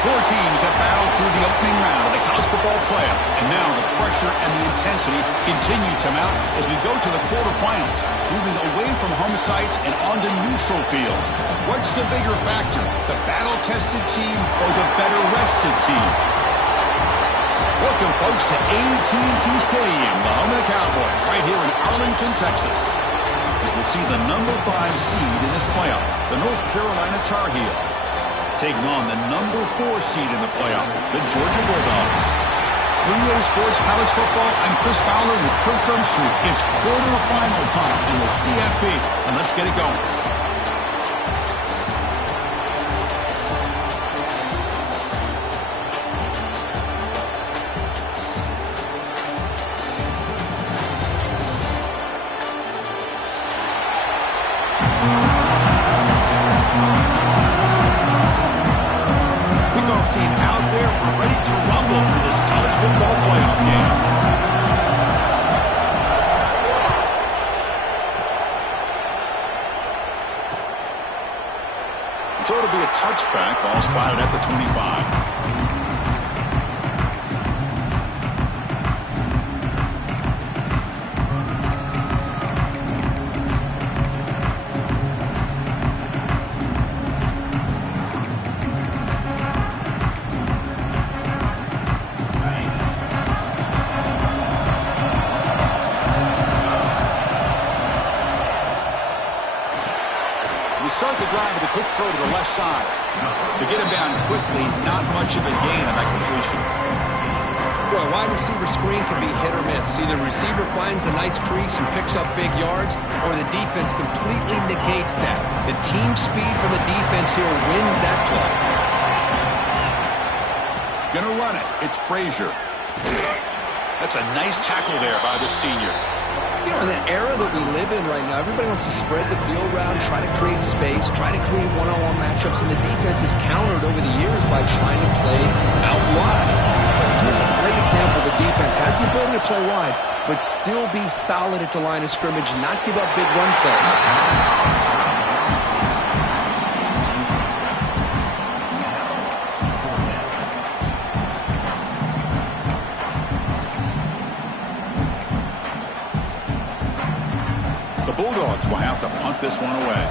Four teams have battled through the opening round of the college football playoff, and now the pressure and the intensity continue to mount as we go to the quarterfinals, moving away from home sites and onto neutral fields. What's the bigger factor, the battle-tested team or the better-rested team? Welcome, folks, to AT&T Stadium, the home of the Cowboys, right here in Arlington, Texas, as we see the number 5 seed in this playoff, the North Carolina Tar Heels, taking on the number 4 seed in the playoff, the Georgia Bulldogs. For EA Sports College Football, I'm Chris Fowler with Kirk Herbstreit. It's quarterfinal time in the CFP, and let's get it going. Team out there, we're ready to rumble for this college football playoff game. So it'll be a touchback, ball spotted at the 25. Start the drive with a quick throw to the left side. To get him down quickly, not much of a gain on that completion. Boy, wide receiver screen can be hit or miss. Either the receiver finds a nice crease and picks up big yards, or the defense completely negates that. The team speed from the defense here wins that play. Gonna run it. It's Frazier. That's a nice tackle there by the senior. You know, in that era that we live in right now, everybody wants to spread the field around, try to create space, try to create one-on-one matchups, and the defense is countered over the years by trying to play out wide. But here's a great example. The defense has the ability to play wide, but still be solid at the line of scrimmage, not give up big run plays. The Bulldogs will have to punt this one away.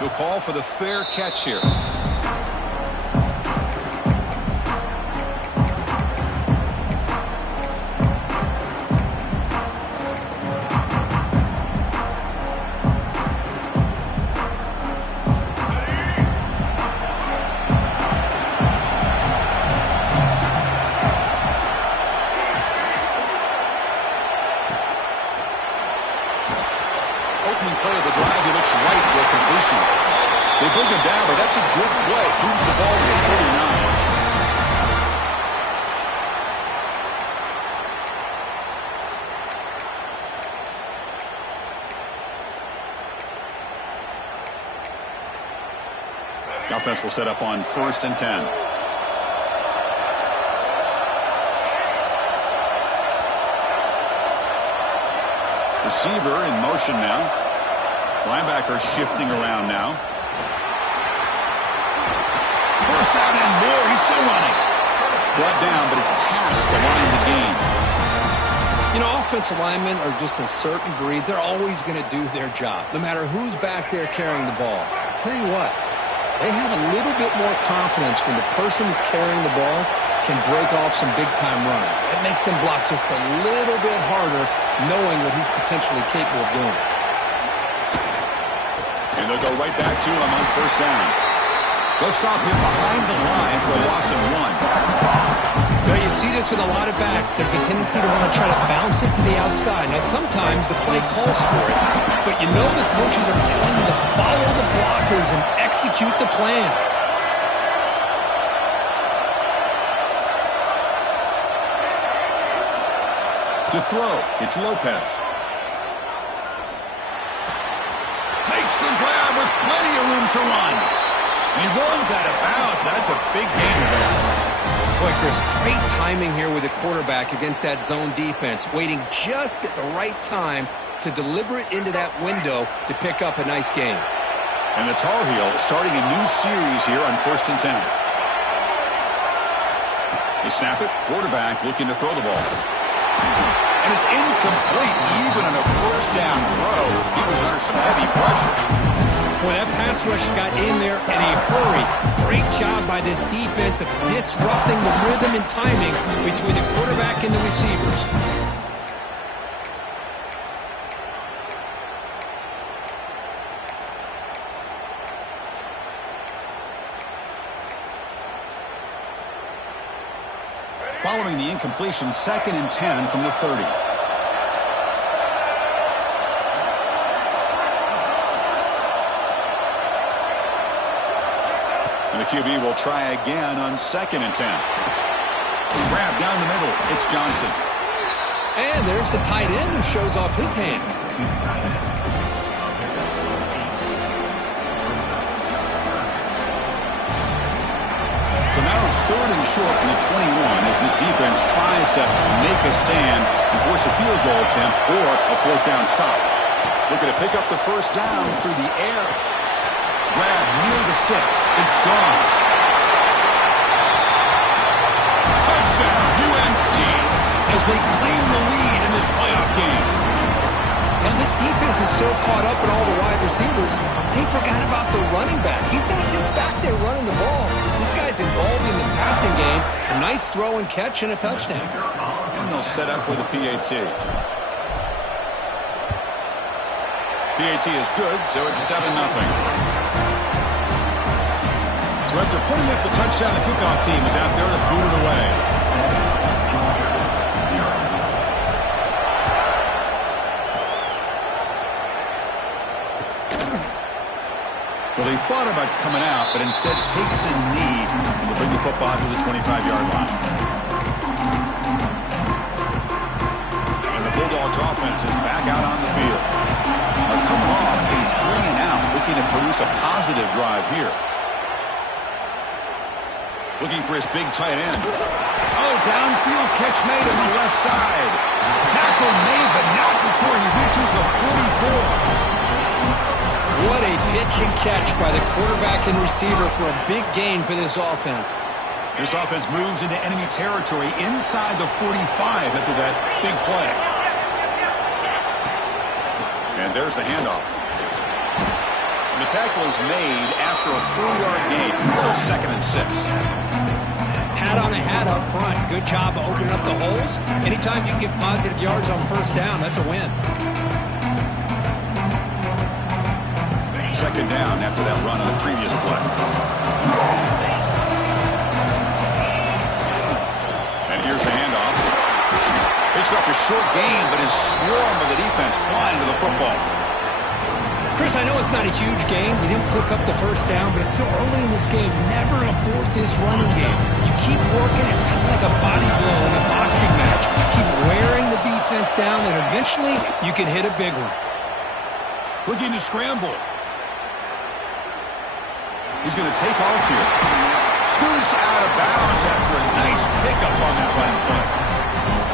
He'll call for the fair catch here. Opening play of the drive, he looks right for a completion. They bring him down, but that's a good play. Moves the ball to the 39. The offense will set up on 1st and 10. Receiver in motion now. Linebacker shifting around now. First down and more. He's still running. Brought down, but it's past the line to gain. You know, offensive linemen are just a certain breed. They're always going to do their job, no matter who's back there carrying the ball. I tell you what, they have a little bit more confidence when the person that's carrying the ball can break off some big-time runs. It makes them block just a little bit harder, knowing what he's potentially capable of doing. And they'll go right back to him on 1st down. They'll stop him behind the line for a loss of 1. Now, you see this with a lot of backs. There's a tendency to want to try to bounce it to the outside. Now, sometimes the play calls for it, but you know the coaches are telling you to follow the blockers and execute the plan. To throw, it's Lopez. Makes the grab with plenty of room to run. He runs out of bounds. That's a big gain there. Boy, Chris, great timing here with the quarterback against that zone defense, waiting just at the right time to deliver it into that window to pick up a nice gain. And the Tar Heels starting a new series here on 1st and 10. They snap it. Quarterback looking to throw the ball. And it's incomplete, even on a first down throw. He was under some heavy pressure. Boy, that pass rush got in there in a hurry. Great job by this defense of disrupting the rhythm and timing between the quarterback and the receivers. Following the incompletion, 2nd and 10 from the 30. And the QB will try again on 2nd and 10. Grab down the middle. It's Johnson. And there's the tight end who shows off his hands. So now it's 3rd and short from the 21 as this defense tries to make a stand and force a field goal attempt or a 4th down stop. Looking to pick up the first down through the air. Grab near the sticks. It's gone. Touchdown, UNC, as they claim the lead in this playoff game. Now, this defense is so caught up in all the wide receivers, they forgot about the running back. He's not just back there running the ball. This guy's involved in the passing game. A nice throw and catch and a touchdown. And they'll set up with a PAT. PAT is good, so it's 7-0. So after putting up the touchdown, the kickoff team is out there to boot it away. Well, he thought about coming out, but instead takes a knee and will bring the football to the 25-yard line. And the Bulldogs offense is back out on the field. They're coming off a 3-and-out, looking to produce a positive drive here. Looking for his big tight end. Oh, downfield catch made on the left side. Tackle made, but not before he reaches the 44. What a pitch and catch by the quarterback and receiver for a big gain for this offense. This offense moves into enemy territory inside the 45 after that big play. And there's the handoff. And the tackle is made after a 4-yard gain, so 2nd and 6. Hat on a hat up front. Good job of opening up the holes. Anytime you get positive yards on first down, that's a win. 2nd down after that run on the previous play. And here's the handoff. Picks up a short gain, but his swarm of the defense flying to the football. Chris, I know it's not a huge gain. You didn't pick up the first down, but it's still early in this game. Never abort this running game. You keep working. It's kind of like a body blow in a boxing match. You keep wearing the defense down, and eventually you can hit a big one. Looking to scramble. He's going to take off here. Scoots out of bounds after a nice pickup on that running play.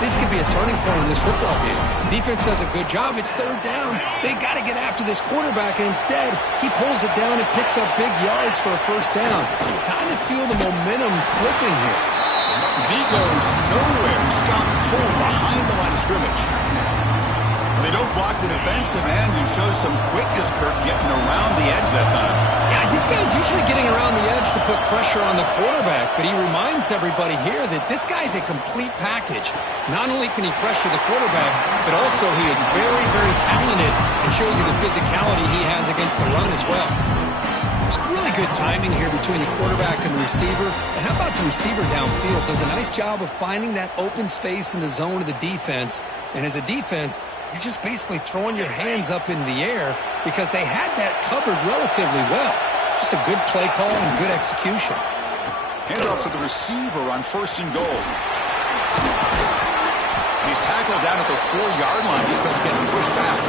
This could be a turning point in this football game. Defense does a good job. It's 3rd down. They got to get after this quarterback, and instead, he pulls it down and picks up big yards for a first down. Kind of feel the momentum flipping here. He goes nowhere. Stopped cold behind the line of scrimmage. They don't block the defensive end, who shows some quickness, Kirk, getting around the edge that time. Yeah, this guy's usually getting around the edge to put pressure on the quarterback, but he reminds everybody here that this guy's a complete package. Not only can he pressure the quarterback, but also he is very, very talented and shows you the physicality he has against the run as well. It's really good timing here between the quarterback and the receiver. And how about the receiver downfield? Does a nice job of finding that open space in the zone of the defense. And as a defense, you're just basically throwing your hands up in the air because they had that covered relatively well. Just a good play call and good execution. Handoff to the receiver on 1st and goal. He's tackled down at the 4-yard line. Defense getting pushed back.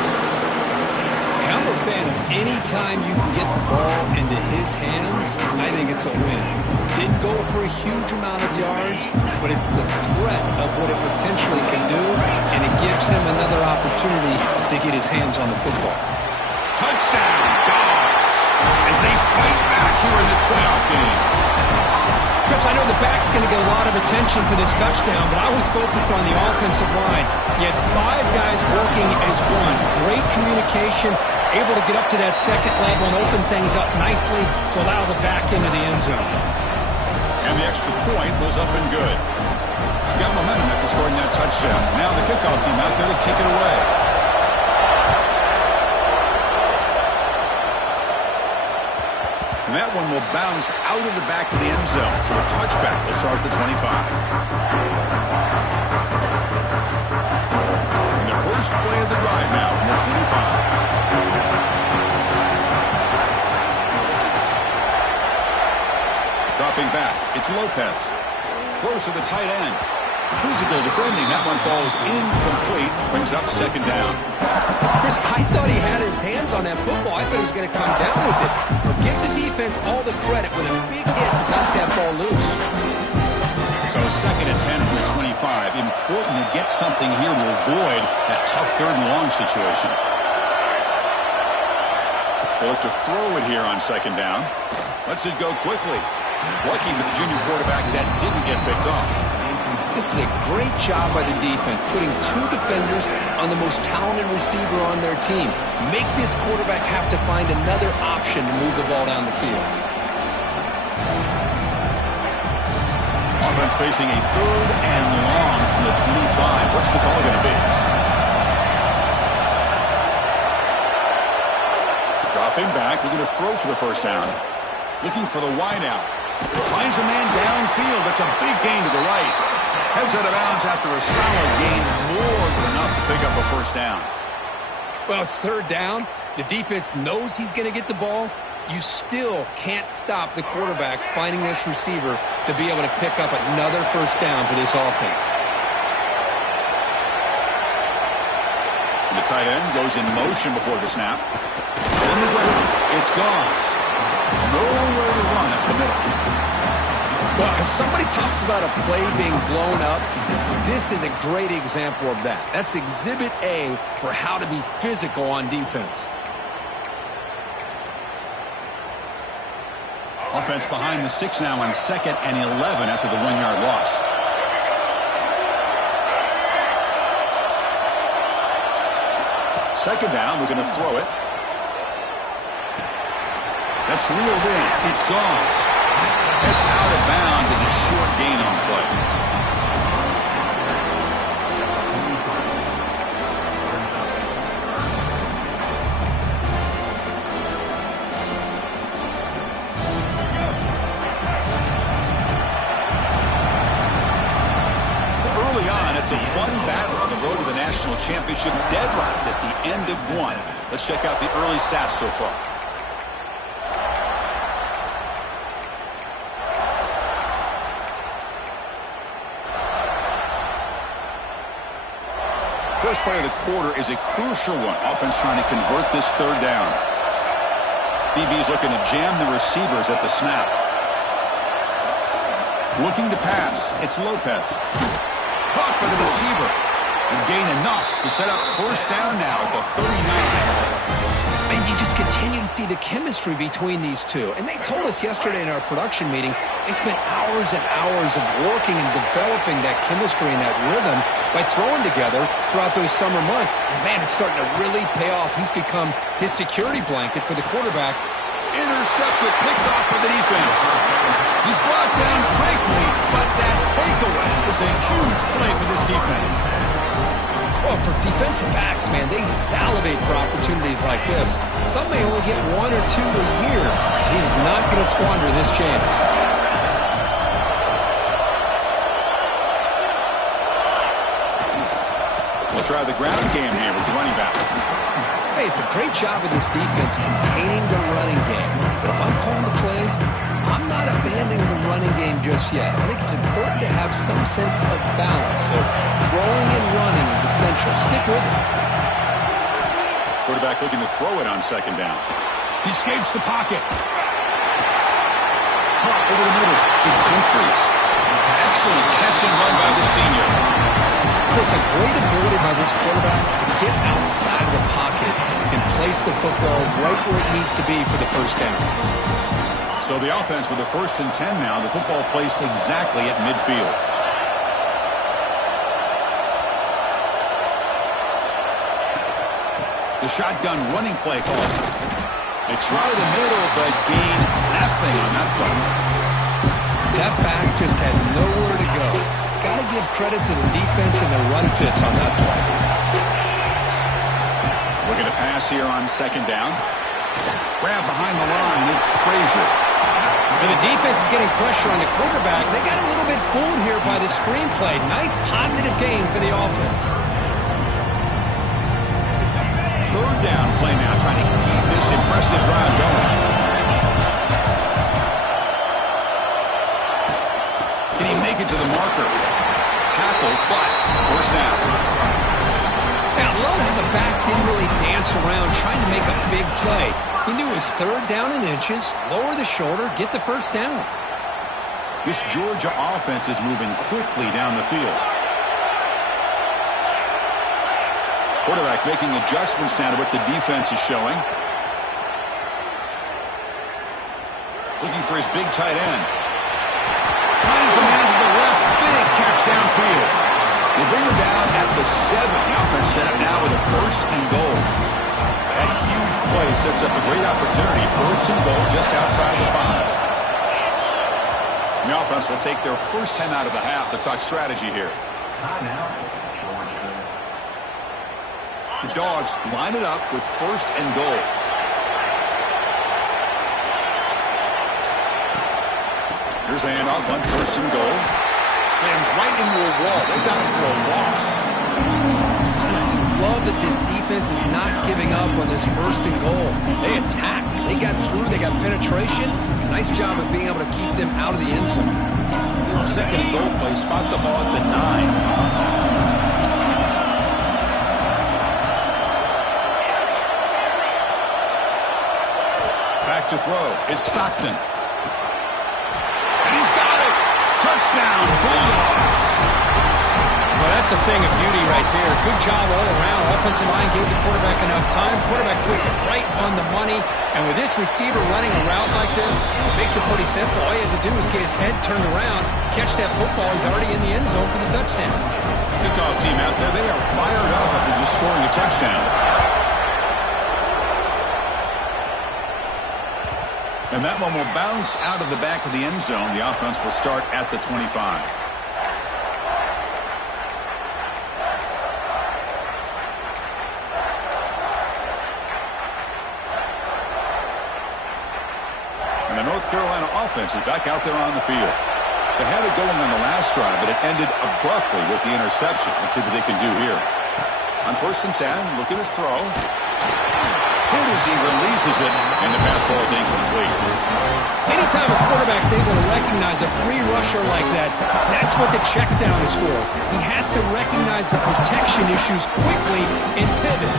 I'm a fan of any time you can get the ball into his hands, I think it's a win. Didn't go for a huge amount of yards, but it's the threat of what it potentially can do, and it gives him another opportunity to get his hands on the football. Touchdown, Dogs, as they fight back here in this playoff game. Chris, I know the back's going to get a lot of attention for this touchdown, but I was focused on the offensive line. You had 5 guys working as one. Great communication, able to get up to that second level and open things up nicely to allow the back into the end zone. And the extra point was up and good. Got momentum after scoring that touchdown. Now the kickoff team out there to kick it away. And that one will bounce out of the back of the end zone. So a touchback will start at the 25. And the first play of the drive now from the 25. Dropping back, it's Lopez. Throws to the tight end. Physical defending. That one falls incomplete. Brings up second down. Chris, I thought he had his hands on that football. I thought he was going to come down with it. But give the defense all the credit with a big hit to knock that ball loose. So second and 10 from the 25. Important to get something here to avoid that tough third and long situation. They look to throw it here on second down. Lets it go quickly. Lucky for the junior quarterback that didn't get picked off. This is a great job by the defense, putting 2 defenders on the most talented receiver on their team. Make this quarterback have to find another option to move the ball down the field. Offense facing a third and long from the 25. What's the call going to be? Dropping back, looking to throw for the first down. Looking for the wide out. Finds a man downfield. That's a big gain to the right. Heads out of bounds after a solid gain, more than enough to pick up a first down. Well, it's third down. The defense knows he's going to get the ball. You still can't stop the quarterback finding this receiver to be able to pick up another first down for this offense. And the tight end goes in motion before the snap. On the way, it's Goss. Nowhere to run up the middle. Well, if somebody talks about a play being blown up, this is a great example of that. That's Exhibit A for how to be physical on defense. Offense behind the 6 now on second and 11 after the 1-yard loss. Second down, we're going to throw it. That's reeled in. It's Goss. It's out of bounds as a short gain on the play. Early on, it's a fun battle on the road to the national championship, deadlocked at the end of 1. Let's check out the early stats so far. First play of the quarter is a crucial one. Offense trying to convert this third down. DB's looking to jam the receivers at the snap. Looking to pass. It's Lopez. Caught by the receiver. And gain enough to set up first down now at the 39. And you just continue to see the chemistry between these two. And they told us yesterday in our production meeting, they spent hours and hours of working and developing that chemistry and that rhythm by throwing together throughout those summer months. And, man, it's starting to really pay off. He's become his security blanket for the quarterback. Intercepted, picked off by the defense. He's brought down quickly, but that takeaway is a huge play for this defense. Well, for defensive backs, man, they salivate for opportunities like this. Some may only get 1 or 2 a year. He's not going to squander this chance. We'll try the ground game here with the running back. Hey, it's a great job of this defense containing the running game. But if I'm calling the plays, I'm not abandoning the running game just yet. I think it's important to have some sense of balance. So throwing and running is essential. Stick with it. Quarterback looking to throw it on second down. He escapes the pocket. Caught over the middle. It's Humphries. Excellent catch and run by the senior. Chris, a great ability by this quarterback to get outside of the pocket and place the football right where it needs to be for the first down. So the offense with a 1st and 10 now. The football placed exactly at midfield. The shotgun running play call. They try the middle, but gain nothing on that play. That back just had nowhere to go. Got to give credit to the defense and their run fits on that play. Looking to pass here on second down. Grab behind the line. It's Frazier. And the defense is getting pressure on the quarterback. They got a little bit fooled here by the screenplay. Nice positive gain for the offense. 3rd down play now, trying to keep this impressive drive going. Can he make it to the marker? Tackle, but 1st down. Now, I love how the back didn't really dance around trying to make a big play. He knew it's 3rd down and inches, lower the shoulder, get the 1st down. This Georgia offense is moving quickly down the field. Quarterback making adjustments now to what the defense is showing. Looking for his big tight end. Finds a man to the left. Big catch downfield. They bring him down at the 7. The offense set up now with a 1st and goal. That huge play sets up a great opportunity. 1st and goal just outside the 5. The offense will take their first time out of the half to talk strategy here. The Dogs line it up with 1st and goal. Here's the handoff on 1st and goal. Slams right into a wall. They got it for a loss. And I just love that this defense is not giving up on this 1st and goal. They attacked. They got through. They got penetration. Nice job of being able to keep them out of the end zone. 2nd and goal play. Spot the ball at the 9. Back to throw. It's Stockton. And he's got it. Touchdown, Bulldogs. Well, that's a thing of beauty right there. Good job all around. Offensive line gave the quarterback enough time. Quarterback puts it right on the money. And with this receiver running a route like this, it makes it pretty simple. All you have to do is get his head turned around, catch that football. He's already in the end zone for the touchdown. Kickoff team out there. They are fired up after just scoring a touchdown. And that one will bounce out of the back of the end zone. The offense will start at the 25. And the North Carolina offense is back out there on the field. They had it going on the last drive, but it ended abruptly with the interception. Let's see what they can do here. On 1st and 10, looking to throw. Hit as he releases it, and the pass ball is incomplete. Anytime a quarterback's able to recognize a free rusher like that, that's what the check down is for. He has to recognize the protection issues quickly and pivot.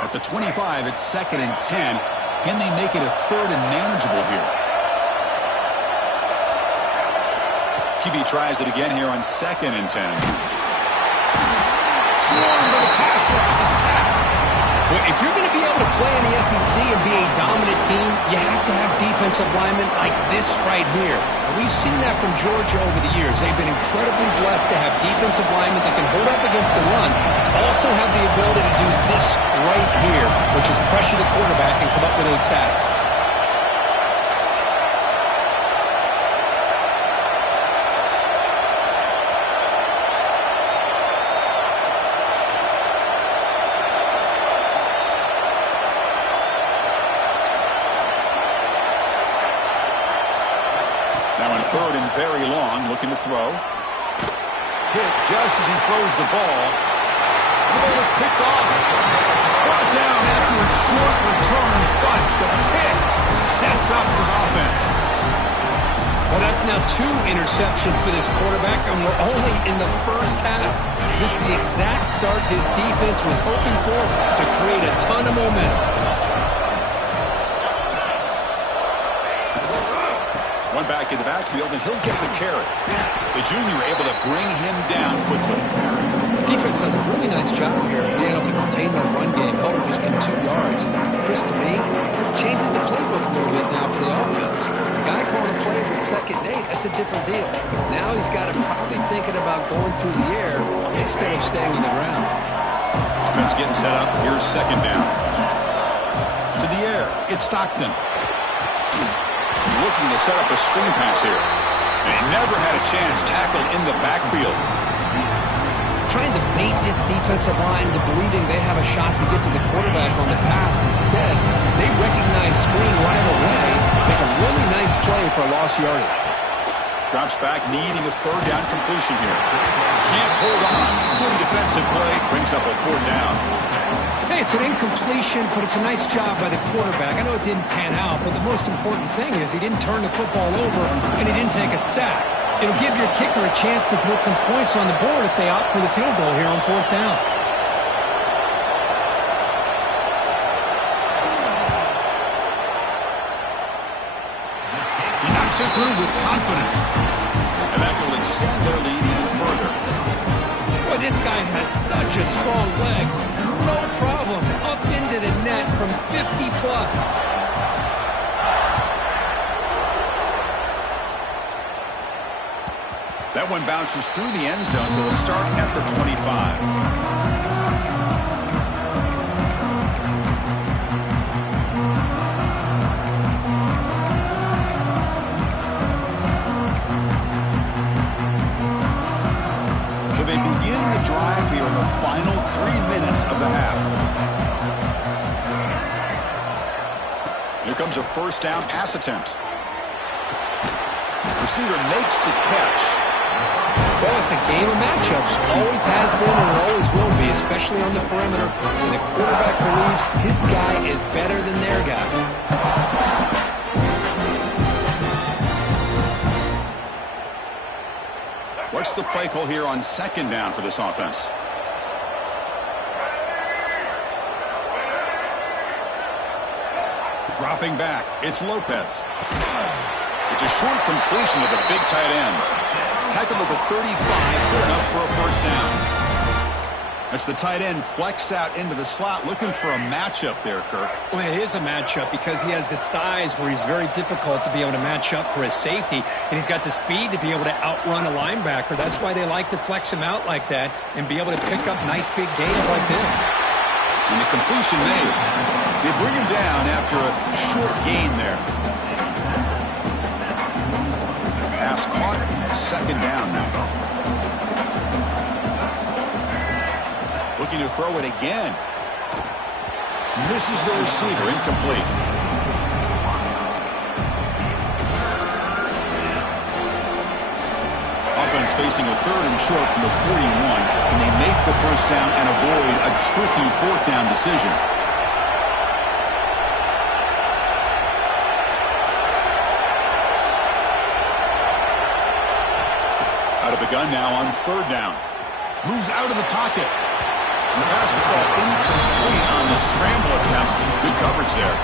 At the 25, it's 2nd and 10. Can they make it a 3rd and manageable here? QB tries it again here on 2nd and 10. Swarmed by the pass rush. He's sacked. Well, if you're going to be able to play in the SEC and be a dominant team, you have to have defensive linemen like this right here. And we've seen that from Georgia over the years. They've been incredibly blessed to have defensive linemen that can hold up against the run, also have the ability to do this right here, which is pressure the quarterback and come up with those sacks. Now on 3rd and very long, looking to throw. Hit just as he throws the ball. The ball is picked off. Brought down after a short return, but the pick sets up his offense. Well, that's now 2 interceptions for this quarterback, and we're only in the first half. This is the exact start this defense was hoping for to create a ton of momentum. One back in the backfield, and he'll get the carry. The junior able to bring him down quickly. Defense does a really nice job here of being able to contain that run game, held just in 2 yards. Chris, to me, this changes the playbook a little bit now for the offense. The guy calling the plays at second and 8, that's a different deal. Now he's got to probably thinking about going through the air instead of staying on the ground. Offense getting set up. Here's second down. To the air. It's Stockton. Looking to set up a screen pass here. And he never had a chance tackled in the backfield. Trying to bait this defensive line to believing they have a shot to get to the quarterback on the pass. Instead, they recognize screen right away, make a really nice play for a lost yardage. Drops back, needing a third down completion here. Can't hold on. Good defensive play. Brings up a 4th down. Hey, it's an incompletion, but it's a nice job by the quarterback. I know it didn't pan out, but the most important thing is he didn't turn the football over and he didn't take a sack. It'll give your kicker a chance to put some points on the board if they opt for the field goal here on 4th down. He knocks it through with confidence. And that will extend their lead even further. Boy, this guy has such a strong leg. No problem. Up into the net from 50 plus. That one bounces through the end zone, so they'll start at the 25. So they begin the drive here in the final 3 minutes of the half. Here comes a first down pass attempt. Receiver makes the catch. Well, it's a game of matchups. Always has been and always will be, especially on the perimeter. When the quarterback believes his guy is better than their guy. What's the play call here on second down for this offense? Dropping back, it's Lopez. It's a short completion to the big tight end. Tackle at the 35, good enough for a first down. That's the tight end flexed out into the slot, looking for a matchup there, Kirk. Well, it is a matchup because he has the size where he's very difficult to be able to match up for his safety, and he's got the speed to be able to outrun a linebacker. That's why they like to flex him out like that and be able to pick up nice big gains like this. And the completion made. They bring him down after a short gain there. Pass caught. Second down now. Looking to throw it again. Misses the receiver. Incomplete. Offense facing a 3rd and short from the 41. And they make the first down and avoid a tricky 4th down decision. Out of the gun now on 3rd down. Moves out of the pocket. And the pass will fall incomplete on the scramble attempt. Good coverage there.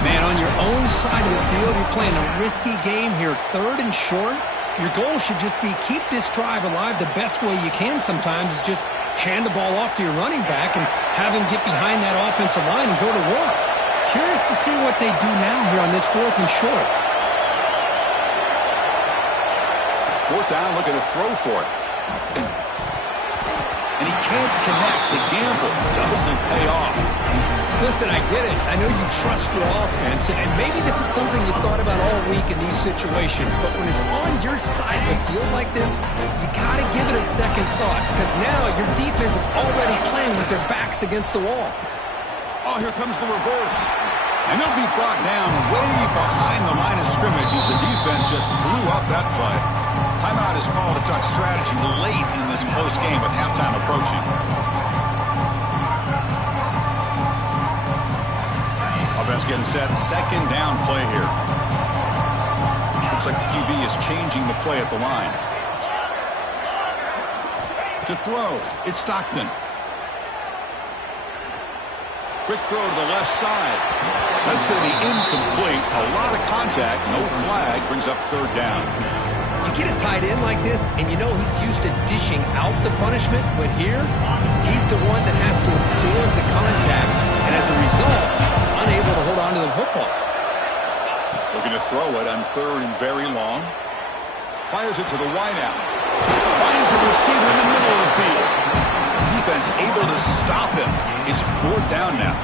Man, on your own side of the field, you're playing a risky game here. 3rd and short. Your goal should just be keep this drive alive the best way you can sometimes is just hand the ball off to your running back and have him get behind that offensive line and go to work. Curious to see what they do now here on this 4th and short. 4th down, looking to throw for it. And he can't connect. The gamble doesn't pay off. Listen, I get it. I know you trust your offense, and maybe this is something you thought about all week in these situations, but when it's on your side of the field like this, you got to give it a second thought, because now your defense is already playing with their backs against the wall. Oh, here comes the reverse. And they'll be brought down way behind the line of scrimmage as the defense just blew up that play. Timeout is called to talk strategy late in this close game with halftime approaching. Offense getting set. Second down play here. Looks like the QB is changing the play at the line. To throw, it's Stockton. Quick throw to the left side. That's going to be incomplete. A lot of contact, no flag, brings up third down. You get a tight end like this, and you know he's used to dishing out the punishment, but here, he's the one that has to absorb the contact, and as a result, he's unable to hold on to the football. Looking to throw it on third and very long. Fires it to the wideout. Finds a receiver in the middle of the field. Defense able to stop him. It's fourth down now.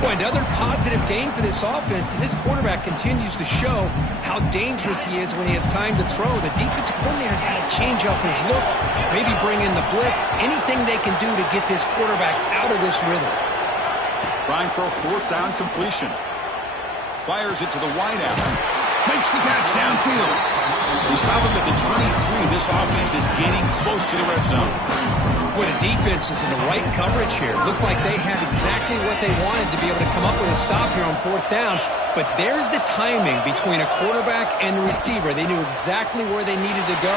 Boy, another positive gain for this offense, and this quarterback continues to show how dangerous he is when he has time to throw. The defensive coordinator's got to change up his looks, maybe bring in the blitz, anything they can do to get this quarterback out of this rhythm. Trying for a fourth down completion. Fires it to the wideout. Makes the catch downfield. We saw them at the 23. This offense is getting close to the red zone. Boy, the defense was in the right coverage here. Looked like they had exactly what they wanted to be able to come up with a stop here on fourth down. But there's the timing between a quarterback and the receiver. They knew exactly where they needed to go.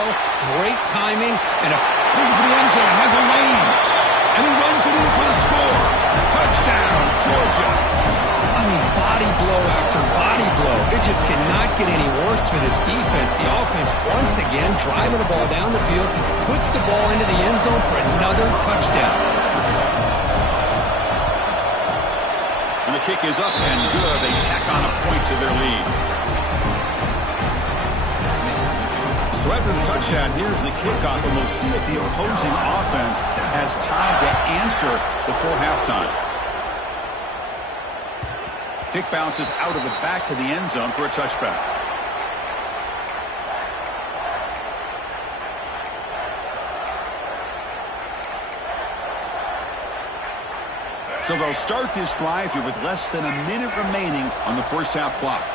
Great timing. And looking for the end zone. Has a lane. And he runs it in for the score. Touchdown, Georgia. I mean, body blow after body blow. It just cannot get any worse for this defense. The offense, once again, driving the ball down the field, puts the ball into the end zone for another touchdown. And the kick is up and good. They tack on a point to their lead. So after the touchdown, here's the kickoff, and we'll see if the opposing offense has time to answer before halftime. Kick bounces out of the back of the end zone for a touchback. So they'll start this drive here with less than a minute remaining on the first half clock.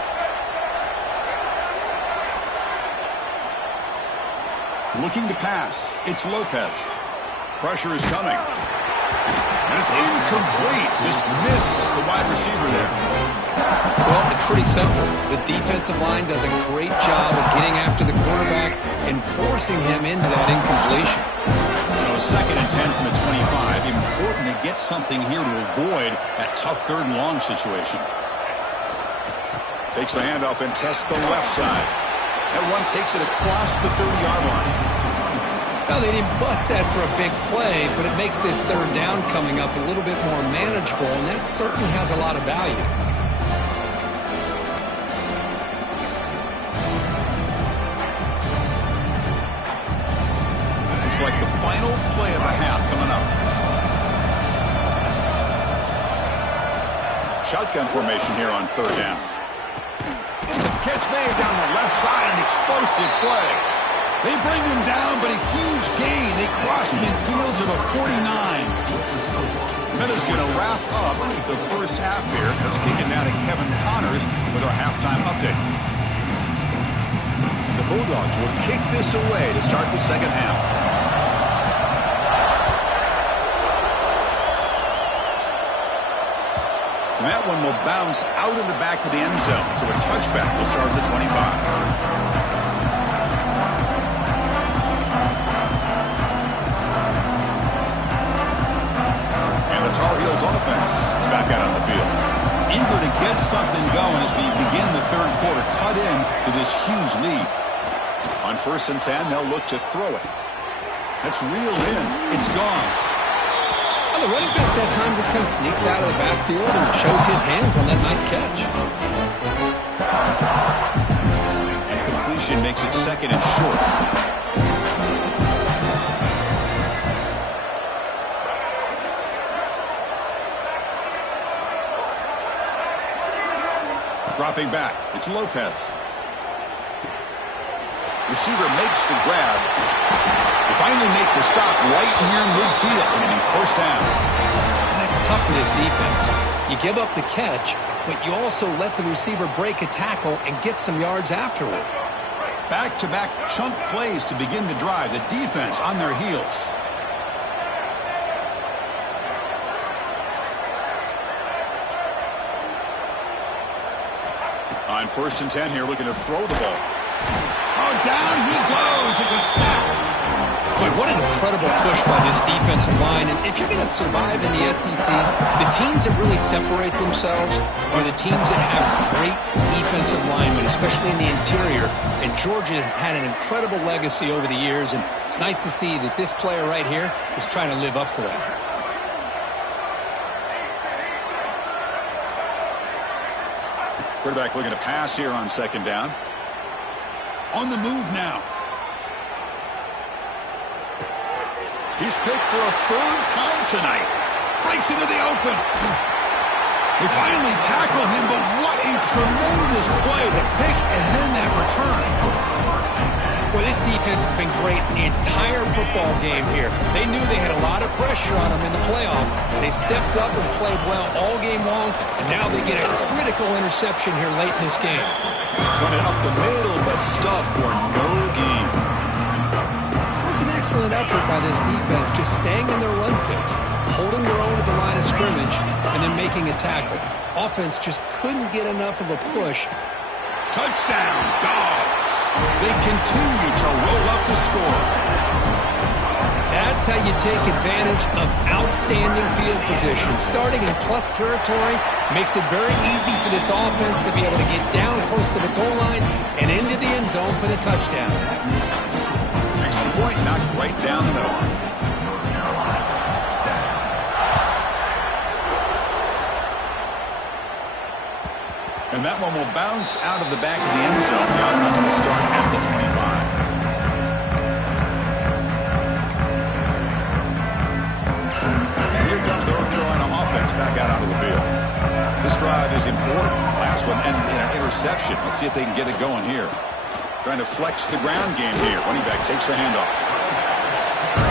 Looking to pass. It's Lopez. Pressure is coming. And it's incomplete. Just missed the wide receiver there. Well, it's pretty simple. The defensive line does a great job of getting after the quarterback and forcing him into that incompletion. So second and 10 from the 25. Important to get something here to avoid that tough third and long situation. Takes the handoff and tests the left side. That one takes it across the 30-yard line. Well, they didn't bust that for a big play, but it makes this third down coming up a little bit more manageable, and that certainly has a lot of value. Looks like the final play of the half coming up. Shotgun formation here on third down. Catch made down the left side, an explosive play. They bring him down, but a huge gain. They cross midfield to the 49. That is going to wrap up the first half here. Let's kick it now to Kevin Connors with our halftime update. The Bulldogs will kick this away to start the second half. And that one will bounce out of the back of the end zone, so a touchback will start at the 25. The Tar Heels offense is back out on the field. Eager to get something going as we begin the third quarter. Cut in to this huge lead. On 1st and 10, they'll look to throw it. That's reeled in. It's gone. Well, the running back that time just kind of sneaks out of the backfield and shows his hands on that nice catch. And completion makes it second and short. Dropping back, it's Lopez. Receiver makes the grab. They finally make the stop right near midfield. Going to be first down. That's tough for this defense. You give up the catch, but you also let the receiver break a tackle and get some yards afterward. Back-to-back chunk plays to begin the drive. The defense on their heels. On 1st and 10 here, looking to throw the ball. Oh, down he goes. It's a sack. Boy, what an incredible push by this defensive line. And if you're going to survive in the SEC, the teams that really separate themselves are the teams that have great defensive linemen, especially in the interior. And Georgia has had an incredible legacy over the years, and it's nice to see that this player right here is trying to live up to that. Quarterback looking to pass here on 2nd down. On the move now. He's picked for a 3rd time tonight. Breaks into the open. We finally tackle him, but what a tremendous play. The pick and then that return. Well, this defense has been great the entire football game here. They knew they had a lot of pressure on them in the playoff. They stepped up and played well all game long, and now they get a critical interception here late in this game. Running up the middle, but stuffed for no gain. It was an excellent effort by this defense, just staying in their run fits, holding their own at the line of scrimmage, and then making a tackle. Offense just couldn't get enough of a push. Touchdown, Dogs. They continue to roll up the score. That's how you take advantage of outstanding field position. Starting in plus territory makes it very easy for this offense to be able to get down close to the goal line and into the end zone for the touchdown. Extra point knocked right down the middle. And that one will bounce out of the back of the end zone. The offense will start at the 25. And here comes the North Carolina offense back out onto the field. This drive is important. Last one ended in an interception. Let's see if they can get it going here. Trying to flex the ground game here. Running back takes the handoff.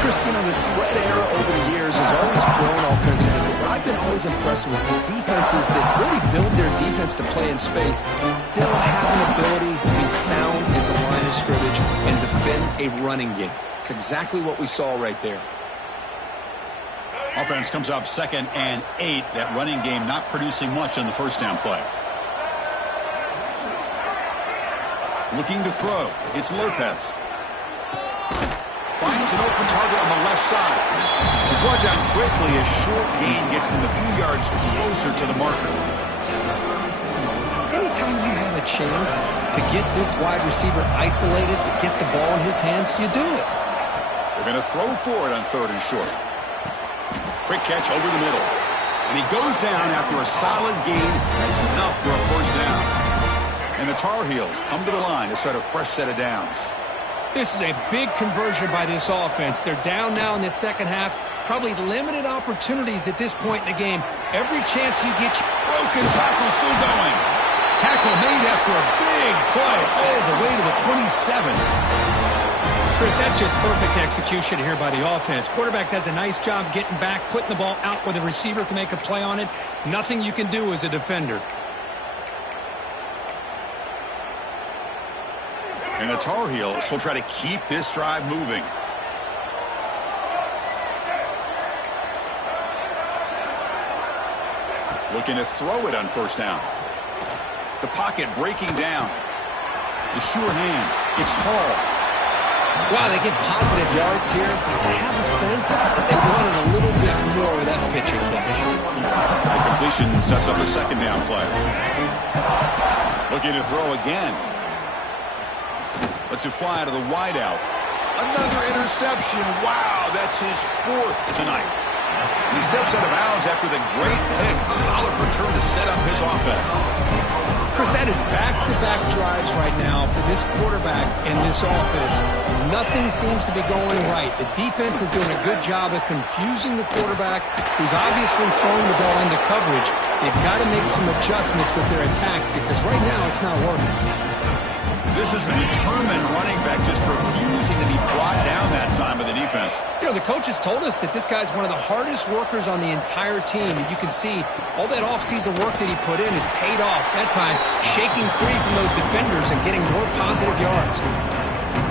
Chris, you know, the spread era over the years has always grown offensively, but I've been always impressed with defenses that really build their defense to play in space and still have an ability to be sound at the line of scrimmage and defend a running game. It's exactly what we saw right there. Offense comes up 2nd and 8. That running game not producing much on the 1st down play. Looking to throw. It's Lopez. Finds an open target on the left side. He's brought down quickly. A short gain gets them a few yards closer to the marker. Anytime you have a chance to get this wide receiver isolated, to get the ball in his hands, you do it. They're going to throw for it on 3rd and short. Quick catch over the middle. And he goes down after a solid gain. That's enough for a 1st down. And the Tar Heels come to the line to start a fresh set of downs. This is a big conversion by this offense. They're down now in the 2nd half. Probably limited opportunities at this point in the game. Every chance you get. Broken tackle still going. Tackle made after a big play all the way to the 27. Chris, that's just perfect execution here by the offense. Quarterback does a nice job getting back, putting the ball out where the receiver can make a play on it. Nothing you can do as a defender. And the Tar Heels will try to keep this drive moving. Looking to throw it on 1st down. The pocket breaking down. The sure hands. It's Hall. Wow, they get positive yards here. I have a sense that they wanted a little bit more with that pitch and catch. The completion sets up a 2nd down play. Looking to throw again. Lets it fly to the wideout. Another interception. Wow, that's his 4th tonight. And he steps out of bounds after the great pick. Solid return to set up his offense. Chris, that is back-to-back drives right now for this quarterback and this offense. Nothing seems to be going right. The defense is doing a good job of confusing the quarterback, who's obviously throwing the ball into coverage. They've got to make some adjustments with their attack because right now it's not working. This is a determined running back just refusing to be brought down that time by the defense. You know, the coaches told us that this guy's one of the hardest workers on the entire team. And you can see all that offseason work that he put in has paid off. That time, shaking free from those defenders and getting more positive yards.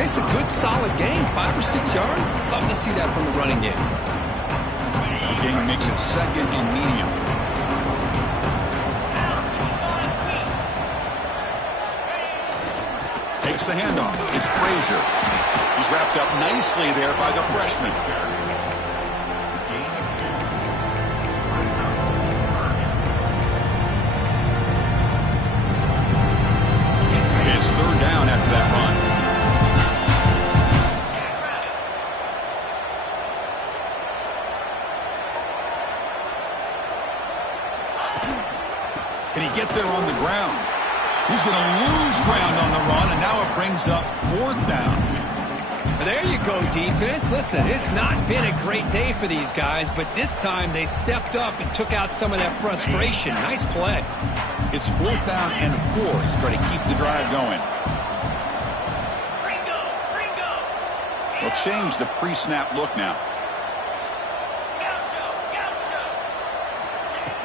It's a good, solid game, 5 or 6 yards. Love to see that from the running game. The game makes it 2nd and medium. takes the handoff. It's Frazier. He's wrapped up nicely there by the freshman. It's third down after that run. Can he get there on the ground? He's going to lose ground on the run, and now it brings up fourth down. There you go, defense. Listen, it's not been a great day for these guys, but this time they stepped up and took out some of that frustration. Nice play. It's fourth down and 4 to try to keep the drive going. They'll change the pre-snap look now.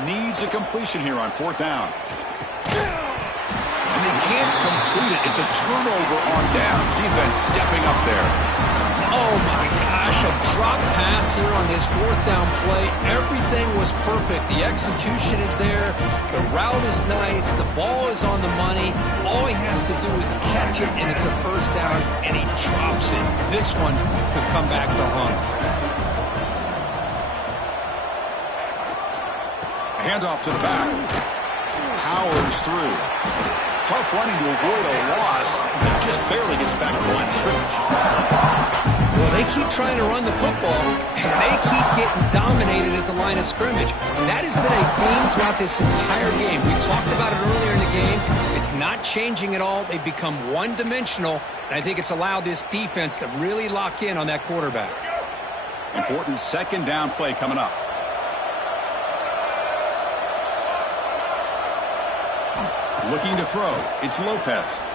Needs a completion here on fourth down. And they can't complete it. It's a turnover on downs. Defense stepping up there. Oh, my gosh. A drop pass here on this fourth down play. Everything was perfect. The execution is there. The route is nice. The ball is on the money. All he has to do is catch it, and it's a first down, and he drops it. This one could come back to haunt. Handoff to the back. Powers through. Tough running to avoid a loss. But just barely gets back to the line of scrimmage. Well, they keep trying to run the football, and they keep getting dominated at the line of scrimmage. That has been a theme throughout this entire game. We've talked about it earlier in the game. It's not changing at all. They've become one-dimensional, and I think it's allowed this defense to really lock in on that quarterback. Important second down play coming up. Looking to throw. It's Lopez.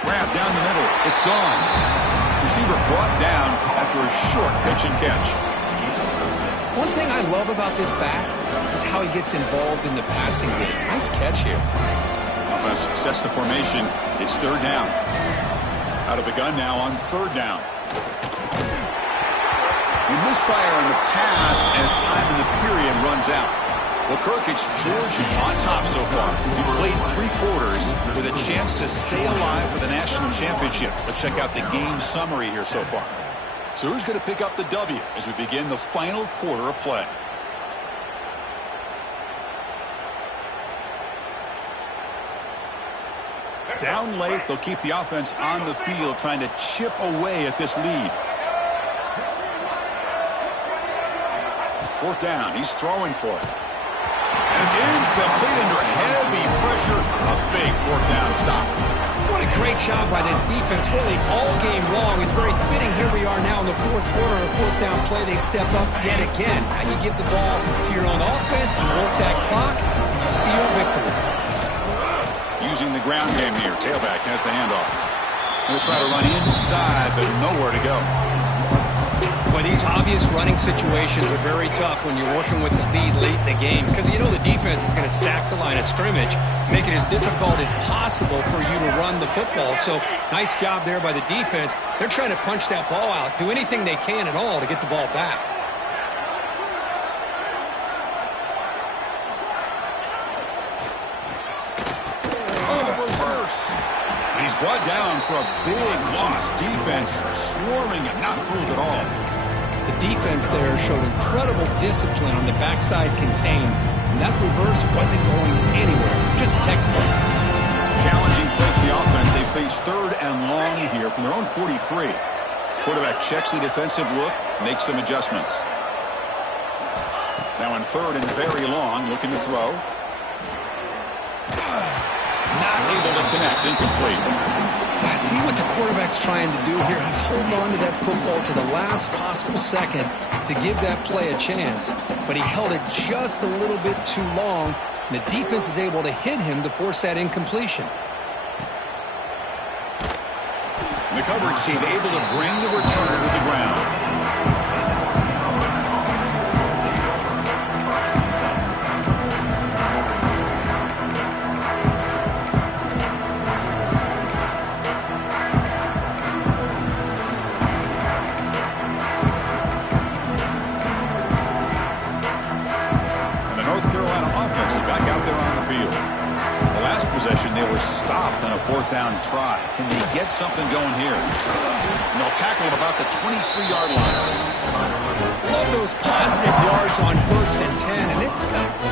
Grab down the middle. It's Gons. Receiver brought down after a short pitch and catch. One thing I love about this back is how he gets involved in the passing game. Nice catch here. Offense sets the formation. It's third down. Out of the gun now on third down. He misfire on the pass as time in the period runs out. Well, Kirk, it's Georgia on top so far. He played 3 quarters with a chance to stay alive for the national championship. Let's check out the game summary here so far. So who's going to pick up the W as we begin the final quarter of play? Down late, they'll keep the offense on the field trying to chip away at this lead. Fourth down, he's throwing for it. And it's incomplete under heavy pressure. A big fourth down stop. What a great job by this defense really all game long. It's very fitting here we are now in the fourth quarter. A fourth down play, they step up yet again. Now you give the ball to your own offense, you work that clock, and you see your victory. Using the ground game here. Tailback has the handoff. Going to try to run inside, but nowhere to go. Boy, these obvious running situations are very tough when you're working with the lead late in the game because you know the defense is going to stack the line of scrimmage, make it as difficult as possible for you to run the football. So nice job there by the defense. They're trying to punch that ball out, do anything they can at all to get the ball back. He's brought down for a big loss. Defense swarming and not fooled at all. The defense there showed incredible discipline on the backside contain, and that reverse wasn't going anywhere. Just textbook. Challenging play for the offense. They face third and long here from their own 43. Quarterback checks the defensive look, makes some adjustments. Now in third and very long, looking to throw. Not able to connect, incomplete. I see what the quarterback's trying to do here. He's holding on to that football to the last possible second to give that play a chance. But he held it just a little bit too long. And the defense is able to hit him to force that incompletion. The coverage team able to bring the returner to the ground. They were stopped on a 4th down try. Can they get something going here? And they'll tackle him about the 23-yard line. Love those positive yards on 1st and 10, and it's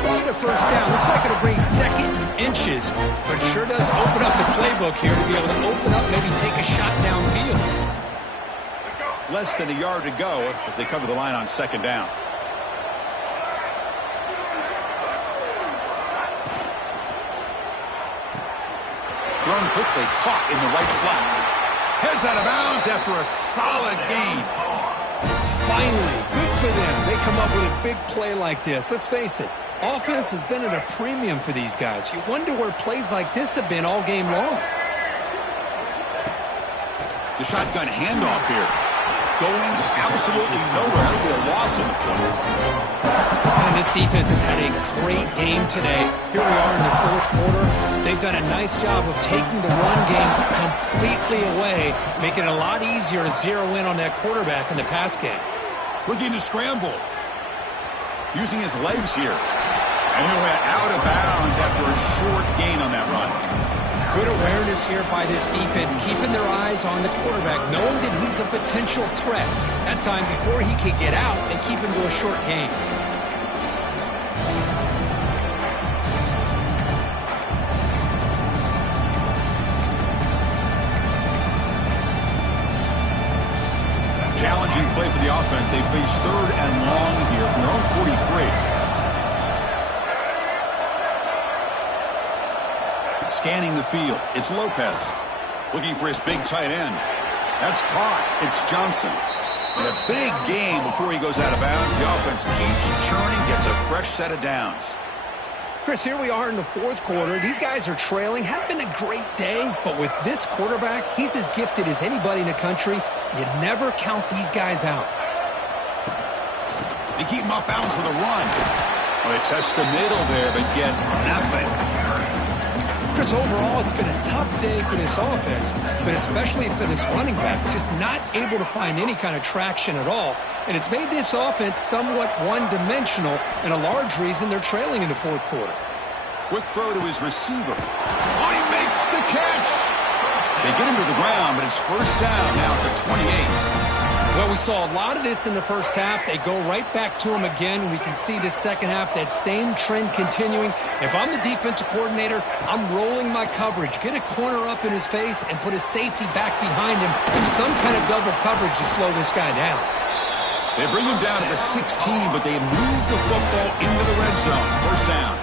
quite a first down. Looks like it'll bring second inches, but it sure does open up the playbook here to be able to open up, maybe take a shot downfield. Less than a yard to go as they cover the line on 2nd down. Thrown quickly, caught in the right flat. Heads out of bounds after a solid gain. Finally, good for them. They come up with a big play like this. Let's face it, offense has been at a premium for these guys. You wonder where plays like this have been all game long. The shotgun handoff here. Going absolutely nowhere. It'll be a loss on the play. And this defense has had a great game today. Here we are in the 4th quarter. They've done a nice job of taking the run game completely away, making it a lot easier to zero in on that quarterback in the pass game. Looking to scramble. Using his legs here. And he went out of bounds after a short gain on that run. Good awareness here by this defense, keeping their eyes on the quarterback, knowing that he's a potential threat. That time, before he could get out, they keep him to a short gain. Challenging play for the offense. They face 3rd and long here from their own 43. Scanning the field. It's Lopez. Looking for his big tight end. That's caught. It's Johnson. And a big game before he goes out of bounds. The offense keeps churning, gets a fresh set of downs. Chris, here we are in the 4th quarter. These guys are trailing. Had been a great day, but with this quarterback, he's as gifted as anybody in the country. You never count these guys out. They keep him off bounds with a run. Well, they test the middle there, but get nothing. Chris, overall, it's been a tough day for this offense, but especially for this running back, just not able to find any kind of traction at all. And it's made this offense somewhat one-dimensional, and a large reason they're trailing in the 4th quarter. Quick throw to his receiver. Oh, he makes the catch. They get him to the ground, but it's 1st down now at the 28. Well, we saw a lot of this in the 1st half. They go right back to him again. We can see this 2nd half, that same trend continuing. If I'm the defensive coordinator, I'm rolling my coverage. Get a corner up in his face and put a safety back behind him in some kind of double coverage to slow this guy down. They bring him down to the 16, but they move the football into the red zone. 1st down.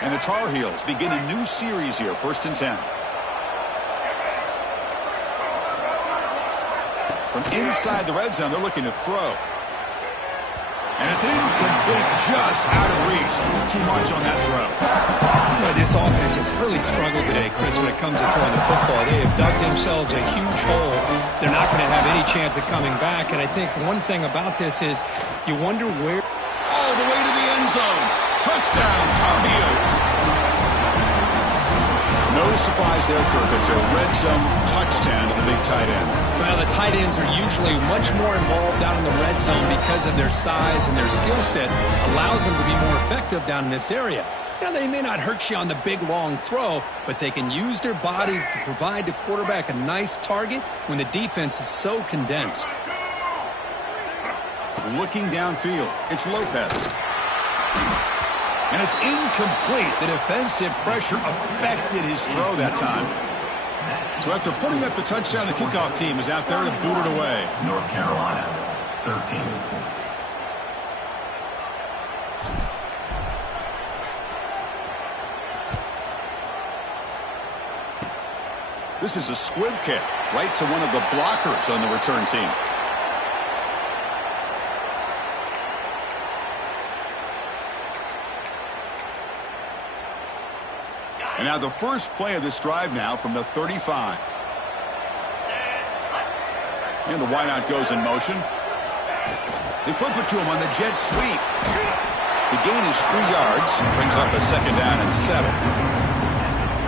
And the Tar Heels begin a new series here. 1st and 10. From inside the red zone, they're looking to throw. And it's incomplete, just out of reach. Too much on that throw. Well, this offense has really struggled today, Chris, when it comes to throwing the football. They have dug themselves a huge hole. They're not going to have any chance of coming back. And I think one thing about this is you wonder where... All the way to the end zone. Touchdown, Tar Heels. No surprise there, Kirk. It's a red zone touchdown to the big tight end. Well, the tight ends are usually much more involved down in the red zone because of their size and their skill set allows them to be more effective down in this area. You know, they may not hurt you on the big, long throw, but they can use their bodies to provide the quarterback a nice target when the defense is so condensed. Looking downfield, it's Lopez. And it's incomplete. The defensive pressure affected his throw that time. So after putting up the touchdown, the kickoff team is out there to boot it away. North Carolina, 13. This is a squib kick right to one of the blockers on the return team. And now the first play of this drive now from the 35. And the wideout goes in motion. They flip it to him on the jet sweep. The gain is 3 yards. Brings up a 2nd down and 7.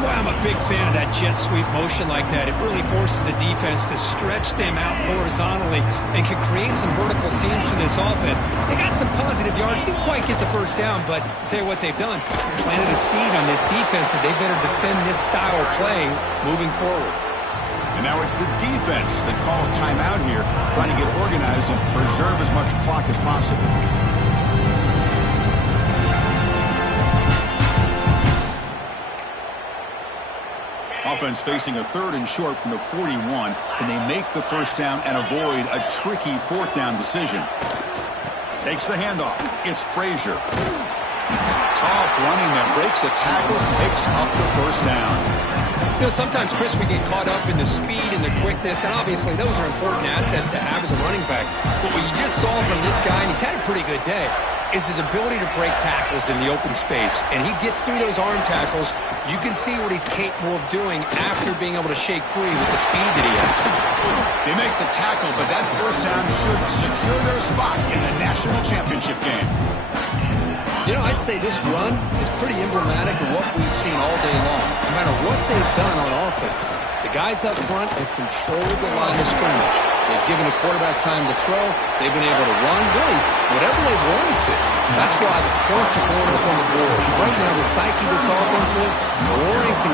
Boy, I'm a big fan of that jet sweep motion like that. It really forces a defense to stretch them out horizontally and can create some vertical seams for this offense. They got some positive yards. Didn't quite get the first down, but I'll tell you what they've done. Planted a seed on this defense that they better defend this style of play moving forward. And now it's the defense that calls timeout here, trying to get organized and preserve as much clock as possible. Offense facing a 3rd and short from the 41. Can they make the first down and avoid a tricky 4th down decision? Takes the handoff. It's Frazier. Tough running that breaks a tackle, picks up the first down. You know, sometimes, Chris, we get caught up in the speed and the quickness, and obviously those are important assets to have as a running back. But what you just saw from this guy, and he's had a pretty good day, is his ability to break tackles in the open space. And he gets through those arm tackles. You can see what he's capable of doing after being able to shake free with the speed that he has. They make the tackle, but that first down should secure their spot in the national championship game. You know, I'd say this run is pretty emblematic of what we've seen all day long. No matter what they've done on offense, the guys up front have controlled the line of scrimmage. They've given the quarterback time to throw. They've been able to run, really, whatever they've wanted to. That's why the points are going up on the board. Right now, the psyche of this offense is more in control.